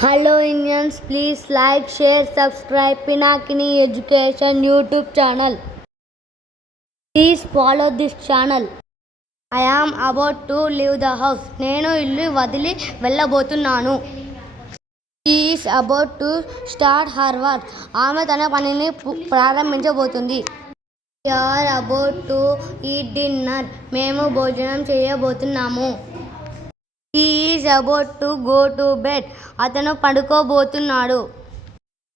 Hello Indians, please like, share, subscribe Pinakini Education YouTube channel. Please follow this channel. I am about to leave the house. నేను ఇల్లు వదిలి వెళ్ళబోతున్నాను. She is about to start her work. ఆమె తన పనిని ప్రారంభించబోతుంది. We are about to eat dinner. మేము భోజనం చేయబోతున్నాము. He is about to go to bed. అతను పడుకోబోతున్నాడు.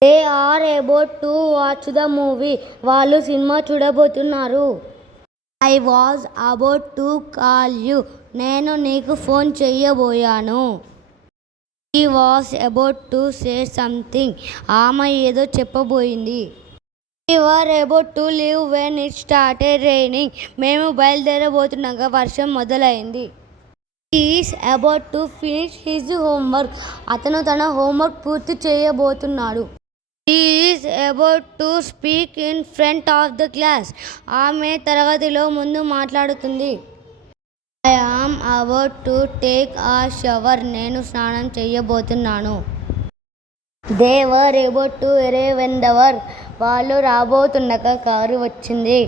They are about to watch the movie. వాళ్ళు సినిమా చూడబోతున్నారు. I was about to call you. నేను నీకు phone చేయబోయాను. He was about to say something. ఆమె ఏదో చెప్పబోయింది. We were about to leave when it started raining. మేము బయలుదేరబోతుండగా వర్షం మొదలైంది. He is about to finish his homework. అతను తన హోంవర్క్ పూర్తి చేయబోతున్నాడు. He is about to speak in front of the class. ఆమె తరగతిలో ముందు మాట్లాడుతుంది. I am about to take a shower. నేను స్నానం చేయబోతున్నాను. They were about to arrive in the work. వాళ్ళు రాబోతుండగా కారు వచ్చింది.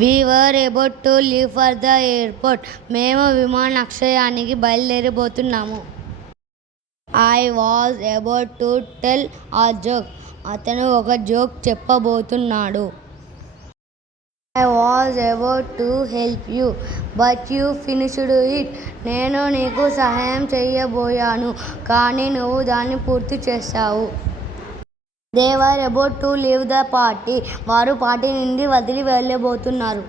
We were about to leave for the airport. మేము విమానాశ్రయానికి బయలుదేరబోతున్నాము. I was about to tell a joke. అతను ఒక joke చెప్పబోతున్నాడు. I was about to help you, but you finished it. నేను నీకు సహాయం చేయబోయాను, కానీ నువ్వు దాన్ని పూర్తి చేశావు. They were about to leave the party. వారు పార్టీ నుండి వదిలి వెళ్ళబోతున్నారు.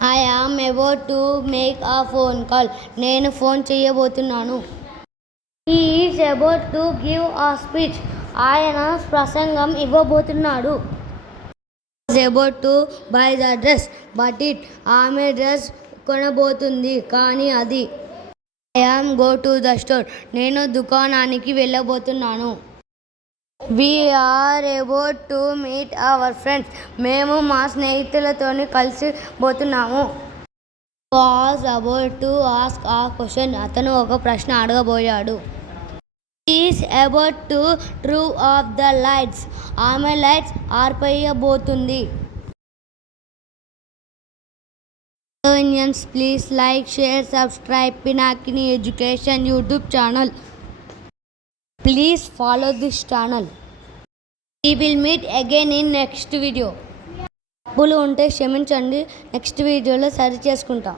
I am about to make a phone call. నేను ఫోన్ చేయబోతున్నాను. He is about to give a speech. ఆయన ప్రసంగం ఇవ్వబోతున్నాడు. He was about to buy the dress, but it. ఆమె dress కొనబోతుంది, కానీ అది. I am go to the store. నేను దుకాణానికి వెళ్ళబోతున్నాను. We are about to meet our friends. మేము మా స్నేహితులతోని కలిసిపోతున్నాము. Was about to ask a question. అతను ఒక ప్రశ్న అడగబోయాడు. He is about to turn off the lights. ఆమె lights ఆర్పేయబోతుంది. Indians, please like, share, subscribe Pinakini Education YouTube channel. Please follow this channel. We will meet again in next video. తప్పులు ఉంటే క్షమించండి, next వీడియోలో సరి చేసుకుంటాం.